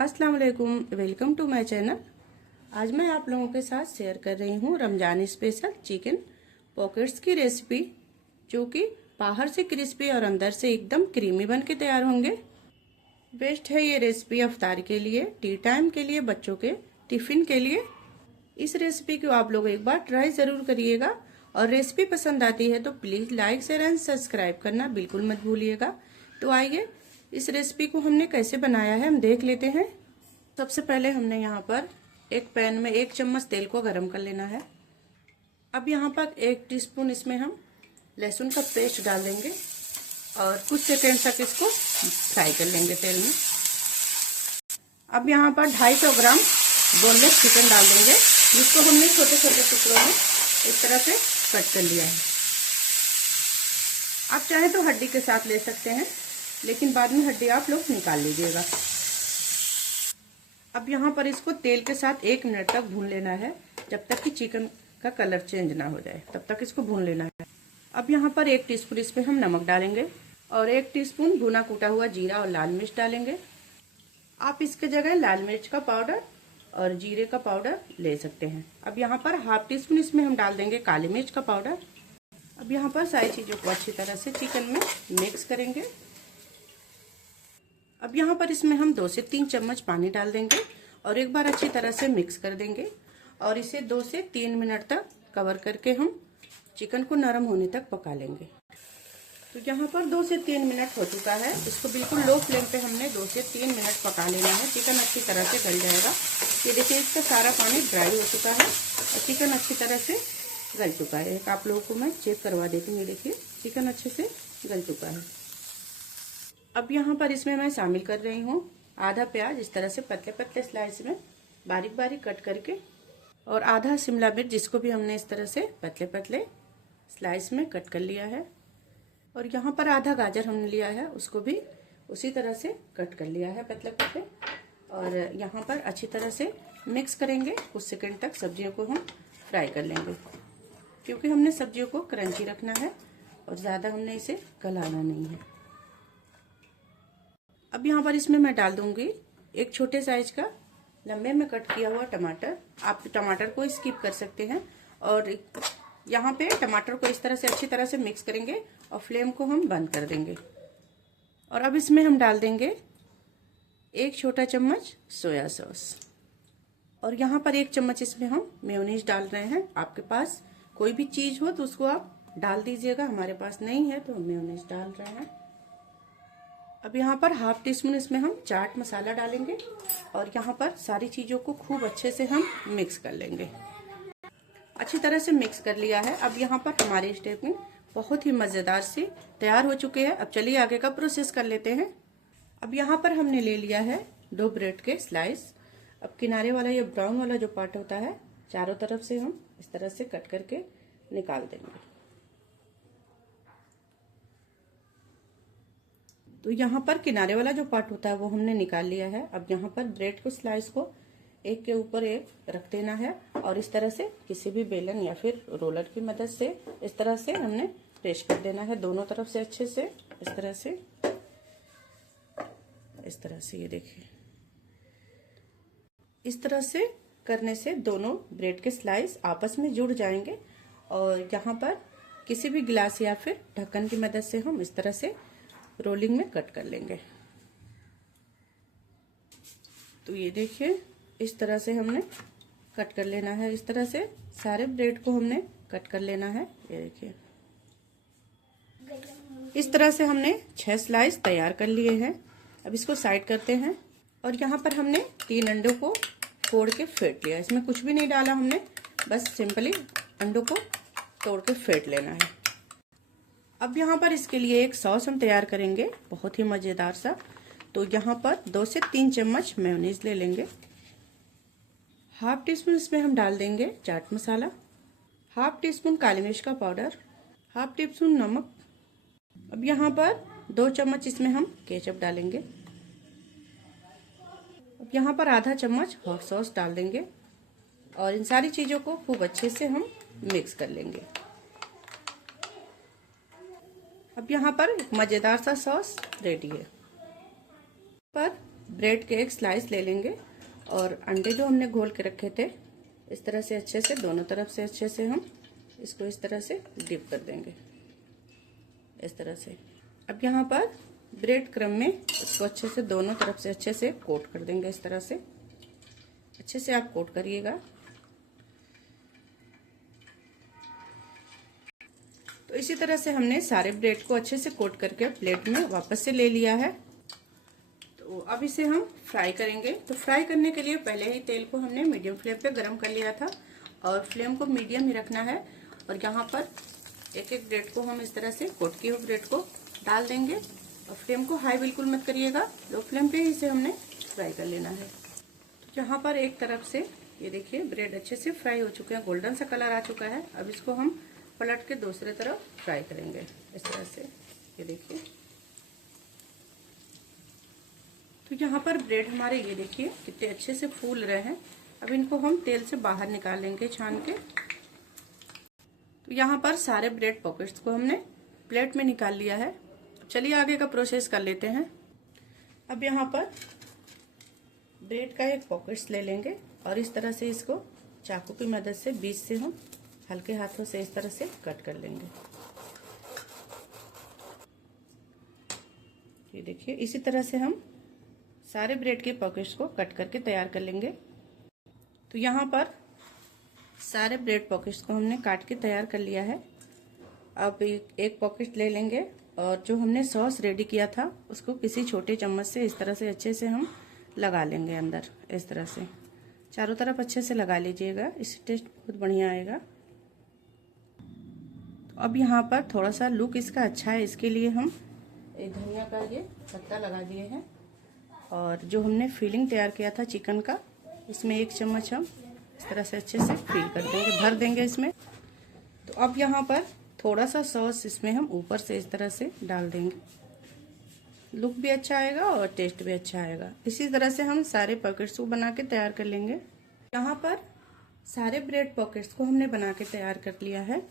अस्सलाम वालेकुम, welcome to my channel. आज मैं आप लोगों के साथ शेयर कर रही हूँ रमजान स्पेशल चिकन पॉकेट्स की रेसिपी, जो कि बाहर से क्रिस्पी और अंदर से एकदम क्रीमी बन के तैयार होंगे। बेस्ट है ये रेसिपी अफ्तार के लिए, टी टाइम के लिए, बच्चों के टिफिन के लिए। इस रेसिपी को आप लोग एक बार ट्राई ज़रूर करिएगा और रेसिपी पसंद आती है तो please like share and subscribe करना बिल्कुल मत भूलिएगा। तो आइए इस रेसिपी को हमने कैसे बनाया है हम देख लेते हैं। सबसे पहले हमने यहाँ पर एक पैन में 1 चम्मच तेल को गरम कर लेना है। अब यहाँ पर 1 टीस्पून इसमें हम लहसुन का पेस्ट डाल देंगे और कुछ सेकेंड तक इसको फ्राई कर लेंगे तेल में। अब यहाँ पर 250 ग्राम बोनलेस चिकन डाल देंगे, जिसको हमने छोटे छोटे टुकड़ों में इस तरह से कट कर लिया है। आप चाहे तो हड्डी के साथ ले सकते हैं, लेकिन बाद में हड्डी आप लोग निकाल लीजिएगा। अब यहाँ पर इसको तेल के साथ 1 मिनट तक भून लेना है, जब तक कि चिकन का कलर चेंज ना हो जाए, तब तक इसको भून लेना है। अब यहाँ पर 1 टीस्पून इसमें हम नमक डालेंगे और 1 टीस्पून भुना कूटा हुआ जीरा और लाल मिर्च डालेंगे। आप इसके जगह लाल मिर्च का पाउडर और जीरे का पाउडर ले सकते हैं। अब यहाँ पर ½ टीस्पून इसमें हम डाल देंगे काली मिर्च का पाउडर। अब यहाँ पर सारी चीज़ों को अच्छी तरह से चिकन में मिक्स करेंगे। अब यहाँ पर इसमें हम 2 से 3 चम्मच पानी डाल देंगे और एक बार अच्छी तरह से मिक्स कर देंगे और इसे 2 से 3 मिनट तक कवर करके हम चिकन को नरम होने तक पका लेंगे। तो यहाँ पर 2 से 3 मिनट हो चुका है। इसको बिल्कुल लो फ्लेम पे हमने 2 से 3 मिनट पका लेना है। चिकन अच्छी तरह से गल जाएगा। ये देखिए, इसका सारा पानी ड्राई हो चुका है और चिकन अच्छी तरह से गल चुका है। एक आप लोगों को मैं चेक करवा देती हूँ। ये देखिए, चिकन अच्छे से गल चुका है। अब यहाँ पर इसमें मैं शामिल कर रही हूँ आधा प्याज, इस तरह से पतले पतले स्लाइस में बारीक बारीक कट करके, और आधा शिमला मिर्च, जिसको भी हमने इस तरह से पतले पतले स्लाइस में कट कर लिया है। और यहाँ पर आधा गाजर हमने लिया है, उसको भी उसी तरह से कट कर लिया है पतले पतले। और यहाँ पर अच्छी तरह से मिक्स करेंगे। कुछ सेकंड तक सब्जियों को हम फ्राई कर लेंगे, क्योंकि हमने सब्जियों को क्रंची रखना है और ज़्यादा हमने इसे गलाना नहीं है। अब यहाँ पर इसमें मैं डाल दूंगी 1 छोटे साइज का लंबे में कट किया हुआ टमाटर। आप टमाटर को स्किप कर सकते हैं। और यहाँ पे टमाटर को इस तरह से अच्छी तरह से मिक्स करेंगे और फ्लेम को हम बंद कर देंगे। और अब इसमें हम डाल देंगे 1 छोटा चम्मच सोया सॉस और यहाँ पर 1 चम्मच इसमें हम मेयोनीज डाल रहे हैं। आपके पास कोई भी चीज़ हो तो उसको आप डाल दीजिएगा। हमारे पास नहीं है तो हम मेयोनीज डाल रहे हैं। अब यहाँ पर ½ टीस्पून इसमें हम चाट मसाला डालेंगे और यहाँ पर सारी चीज़ों को खूब अच्छे से हम मिक्स कर लेंगे। अच्छी तरह से मिक्स कर लिया है। अब यहाँ पर हमारी स्टफिंग बहुत ही मज़ेदार से तैयार हो चुके हैं। अब चलिए आगे का प्रोसेस कर लेते हैं। अब यहाँ पर हमने ले लिया है 2 ब्रेड के स्लाइस। अब किनारे वाला ये ब्राउन वाला जो पार्ट होता है, चारों तरफ से हम इस तरह से कट करके निकाल देंगे। तो यहाँ पर किनारे वाला जो पार्ट होता है वो हमने निकाल लिया है। अब यहाँ पर ब्रेड को स्लाइस को एक के ऊपर एक रख देना है और इस तरह से किसी भी बेलन या फिर रोलर की मदद से इस तरह से हमने प्रेस कर देना है दोनों तरफ से अच्छे से। इस तरह से ये देखिए, इस तरह से करने से दोनों ब्रेड के स्लाइस आपस में जुड़ जाएंगे। और यहाँ पर किसी भी गिलास या फिर ढक्कन की मदद से हम इस तरह से रोलिंग में कट कर लेंगे। तो ये देखिए, इस तरह से हमने कट कर लेना है। इस तरह से सारे ब्रेड को हमने कट कर लेना है। ये देखिए, इस तरह से हमने 6 स्लाइस तैयार कर लिए हैं। अब इसको साइड करते हैं। और यहाँ पर हमने 3 अंडों को फोड़ के फेंट लिया। इसमें कुछ भी नहीं डाला हमने, बस सिंपली अंडों को तोड़ के फेंट लेना है। अब यहाँ पर इसके लिए एक सॉस हम तैयार करेंगे, बहुत ही मज़ेदार सा। तो यहाँ पर 2 से 3 चम्मच मेयोनीज ले लेंगे। ½ टीस्पून इसमें हम डाल देंगे चाट मसाला, ½ टीस्पून काली मिर्च का पाउडर, ½ टीस्पून नमक। अब यहाँ पर 2 चम्मच इसमें हम केचप डालेंगे। अब यहाँ पर आधा चम्मच हॉट सॉस डाल देंगे और इन सारी चीज़ों को खूब अच्छे से हम मिक्स कर लेंगे। अब यहाँ पर एक मज़ेदार सा सॉस रेडी है। पर ब्रेड के एक स्लाइस ले लेंगे और अंडे जो हमने घोल के रखे थे इस तरह से अच्छे से दोनों तरफ से अच्छे से हम इसको इस तरह से डिप कर देंगे, इस तरह से। अब यहाँ पर ब्रेड क्रम्ब में इसको अच्छे से दोनों तरफ से अच्छे से कोट कर देंगे, इस तरह से अच्छे से आप कोट करिएगा। तो इसी तरह से हमने सारे ब्रेड को अच्छे से कोट करके प्लेट में वापस से ले लिया है। तो अब इसे हम फ्राई करेंगे। तो फ्राई करने के लिए पहले ही तेल को हमने मीडियम फ्लेम पे गरम कर लिया था और फ्लेम को मीडियम ही रखना है। और यहाँ पर एक एक ब्रेड को हम इस तरह से कोट किए हुए ब्रेड को डाल देंगे और फ्लेम को हाई बिल्कुल मत करिएगा, लो फ्लेम पे ही इसे हमने फ्राई कर लेना है। तो यहाँ पर एक तरफ से ये देखिए ब्रेड अच्छे से फ्राई हो चुके हैं, गोल्डन सा कलर आ चुका है। अब इसको हम पलट के दूसरे तरफ फ्राई करेंगे, इस तरह से। ये देखिए, तो यहाँ पर ब्रेड हमारे ये देखिए कितने अच्छे से फूल रहे हैं। अब इनको हम तेल से बाहर निकालेंगे छान के। तो यहाँ पर सारे ब्रेड पॉकेट्स को हमने प्लेट में निकाल लिया है। चलिए आगे का प्रोसेस कर लेते हैं। अब यहाँ पर ब्रेड का एक पॉकेट्स ले लेंगे और इस तरह से इसको चाकू की मदद से बीच से हम हल्के हाथों से इस तरह से कट कर लेंगे। ये देखिए, इसी तरह से हम सारे ब्रेड के पॉकेट्स को कट करके तैयार कर लेंगे। तो यहाँ पर सारे ब्रेड पॉकेट्स को हमने काट के तैयार कर लिया है। अब एक पॉकेट ले लेंगे और जो हमने सॉस रेडी किया था उसको किसी छोटे चम्मच से इस तरह से अच्छे से हम लगा लेंगे अंदर, इस तरह से चारों तरफ अच्छे से लगा लीजिएगा, इससे टेस्ट बहुत बढ़िया आएगा। तो अब यहाँ पर थोड़ा सा लुक इसका अच्छा है, इसके लिए हम एक धनिया का ये पत्ता लगा दिए हैं और जो हमने फिलिंग तैयार किया था चिकन का, इसमें एक चम्मच हम इस तरह से अच्छे से फिल कर देंगे, भर देंगे इसमें। तो अब यहाँ पर थोड़ा सा सॉस इसमें हम ऊपर से इस तरह से डाल देंगे, लुक भी अच्छा आएगा और टेस्ट भी अच्छा आएगा। इसी तरह से हम सारे पॉकेट्स को बना के तैयार कर लेंगे। यहाँ पर सारे ब्रेड पॉकेट्स को हमने बना के तैयार कर लिया है।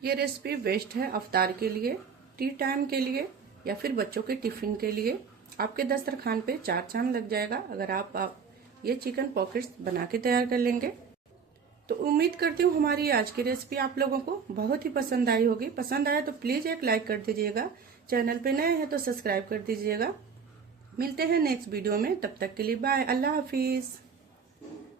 ये रेसिपी बेस्ट है अफ्तार के लिए, टी टाइम के लिए या फिर बच्चों के टिफिन के लिए। आपके दस्तरखान पे चार चांद लग जाएगा अगर आप ये चिकन पॉकेट्स बना के तैयार कर लेंगे। तो उम्मीद करती हूँ हमारी आज की रेसिपी आप लोगों को बहुत ही पसंद आई होगी। पसंद आया तो प्लीज एक लाइक कर दीजिएगा, चैनल पे नए हैं तो सब्सक्राइब कर दीजिएगा। मिलते हैं नेक्स्ट वीडियो में, तब तक के लिए बाय, अल्लाह हाफिज।